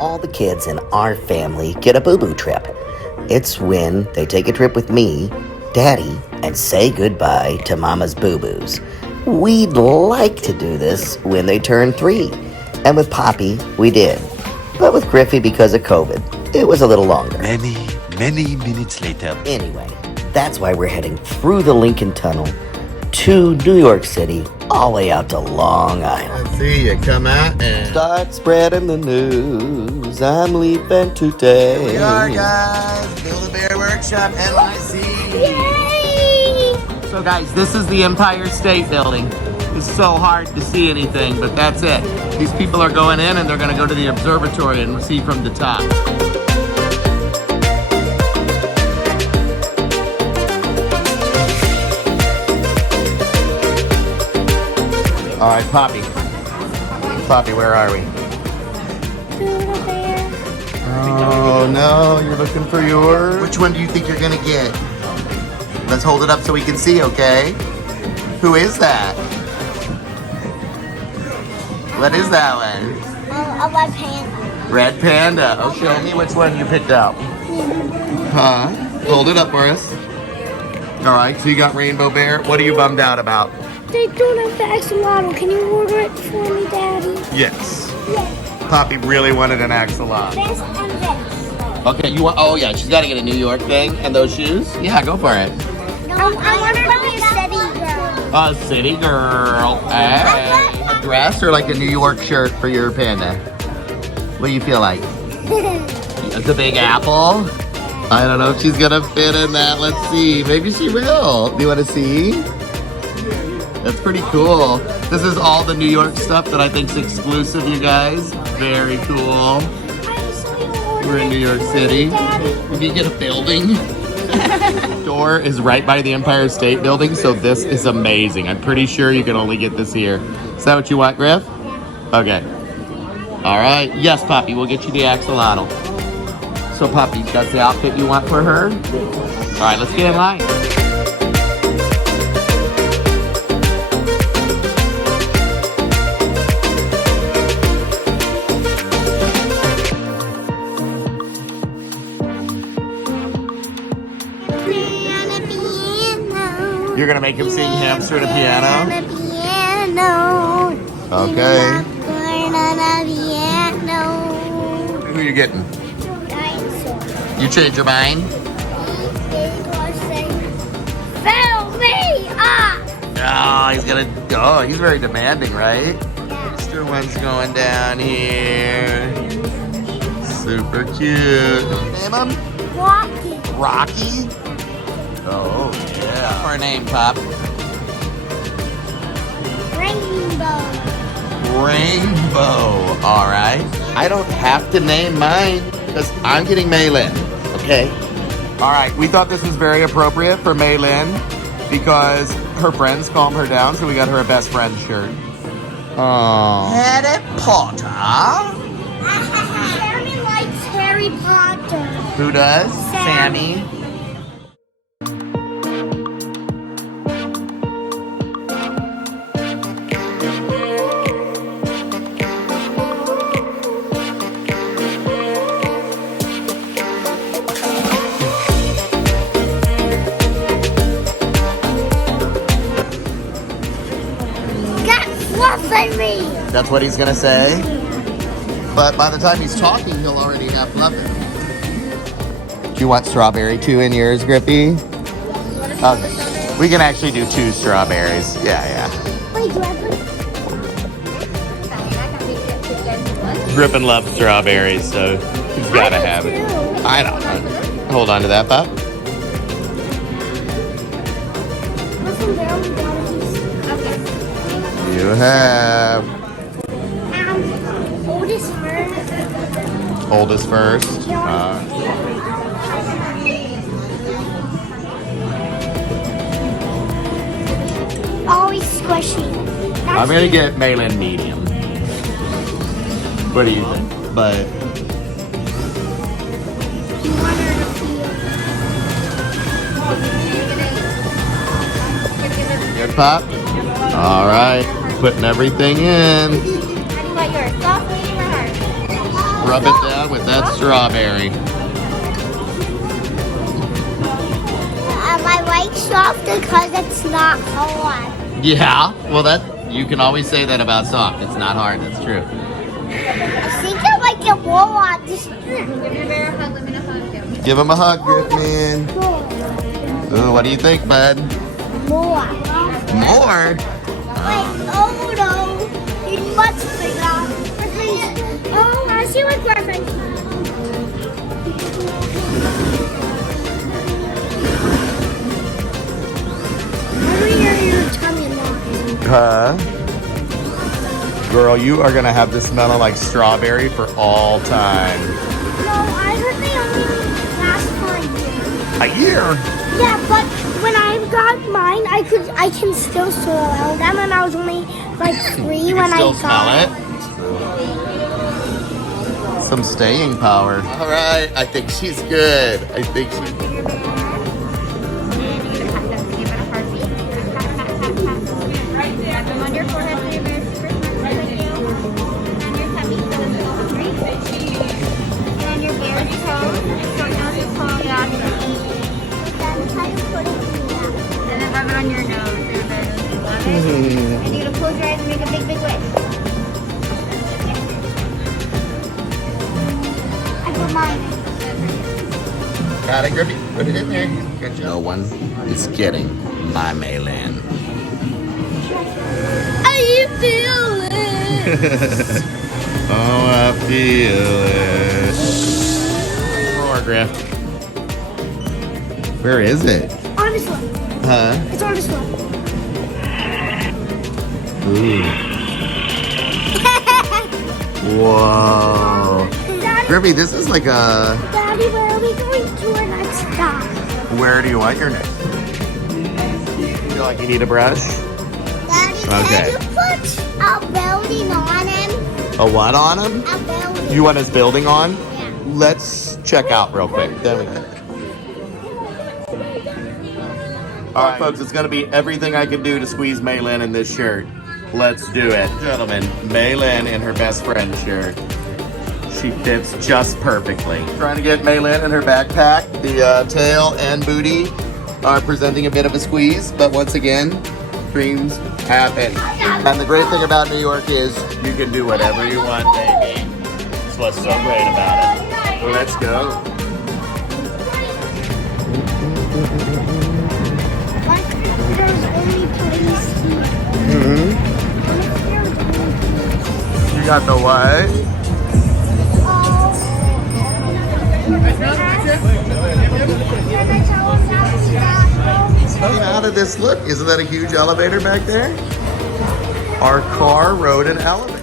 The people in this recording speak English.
All the kids in our family get a boo-boo trip. It's when they take a trip with me, Daddy, and say goodbye to Mama's boo-boos. We'd like to do this when they turn 3. And with Poppy, we did. But with Griffey, because of COVID, it was a little longer. Many minutes later. Anyway, that's why we're heading through the Lincoln Tunnel to New York City, all the way out to Long Island. I see you come out and Start spreading the news. I'm leaving today. here we are, guys. Build-A-Bear Workshop, NYC. So guys, this is the Empire State Building. It's so hard to see anything, but that's it. These people are going in and they're gonna go to the observatory and see from the top. All right, Poppy. Poppy, where are we? Build-A-Bear. Oh no, you're looking for yours? Which one do you think you're gonna get? Let's hold it up so we can see, okay? Who is that? What is that one? A red panda. Red Panda. Oh, show me which one you picked out. Huh? Hold it up for us. All right, so you got Rainbow Bear. What are you bummed out about? They don't have the axolotl. Can you order it for me, Daddy? Yes. Yes. Poppy really wanted an axolotl. This and this. Okay, you want? Oh yeah, she's got to get a New York thing and those shoes. Yeah, go for it. I want her to be a city girl. A city girl. Hey. A dress or like a New York shirt for your panda? What do you feel like? The Big Apple? I don't know if she's gonna fit in that. Let's see. Maybe she will. Do you want to see? That's pretty cool. This is all the New York stuff that I think's exclusive, you guys. Very cool. We're in New York City. We can get a building. Door is right by the Empire State Building, so this is amazing. I'm pretty sure you can only get this here. Is that what you want, Griff? Okay. All right. Yes, Poppy, we'll get you the axolotl. So, Poppy, that's the outfit you want for her? All right, let's get in line. You're gonna make him sing Hamster to piano? Okay. Who are you getting? You change your mind? Fill me up! Oh, he's gonna. Oh, he's very demanding, right? Mr. One's going down here. Super cute. Name him? Rocky. Rocky? Oh, yeah. What's her name, Pop? Rainbow. Rainbow. All right. I don't have to name mine because I'm getting Maelin. Okay. All right. We thought this was very appropriate for Maelin because her friends calm her down, so we got her a best friend shirt. Oh. Harry Potter. Sammy likes Harry Potter. Who does? Sammy. Me. That's what he's gonna say. But by the time he's talking, he'll already have fluffy. Do you want strawberry too in yours, Grippy? Okay. We can actually do 2 strawberries. Yeah. Wait, do I put... Griffin loves strawberries, so he's gotta have it. I don't know. Hold on to that, Pop. You have oldest first. oldest first. Always squishy. I'm gonna get Maelin medium. What do you think? But good, Pop. All right. Putting everything in. How do you want yours? Soft, medium, or hard? Rub it down with that strawberry. I like soft because it's not hard. Yeah, well you can always say that about soft. It's not hard, that's true. I think I like it more on this. Give your bear a hug. Let me know how to do. Give him a hug, Griffin. Ooh, what do you think, bud? More. More? Wait, oh no. It's much bigger. Oh, I see what Griffin. Huh? Girl, you are gonna have this smelling like strawberry for all time. No, I heard they only last for a year. A year? Yeah, but when I got mine, I can still smell them, and I was only like 3 You when can still I got smell it? Some staying power. All right, I think she's good. I think she's good. On your nose. I need you to close your eyes and make a big, big wish. I put mine. Got it, Griffy. Put it in there. Good job. No one is getting my Maelin. How you feeling? Oh, I feel it. More, Griff. Where is it? On this one. Huh? It's on this one. Ooh. Whoa. Daddy, Griffy, this is like a... Daddy, where are we going to our next stop? Where do you want your next? Feel like you need a brush? Daddy, Okay. can you put a building on him? A what on him? A building. You want his building on? Yeah. Let's check out real quick. Then we can. All right, folks, it's gonna be everything I can do to squeeze Maelin in this shirt. Let's do it. Gentlemen, Maelin in her best friend shirt. She fits just perfectly. Trying to get Maelin in her backpack. The tail and booty are presenting a bit of a squeeze, but once again, dreams happen. And the great thing about New York is you can do whatever you want, baby. That's what's so great about it. Let's go. There's only police here. You got the what? How did this look? Isn't that a huge elevator back there? Our car rode an elevator.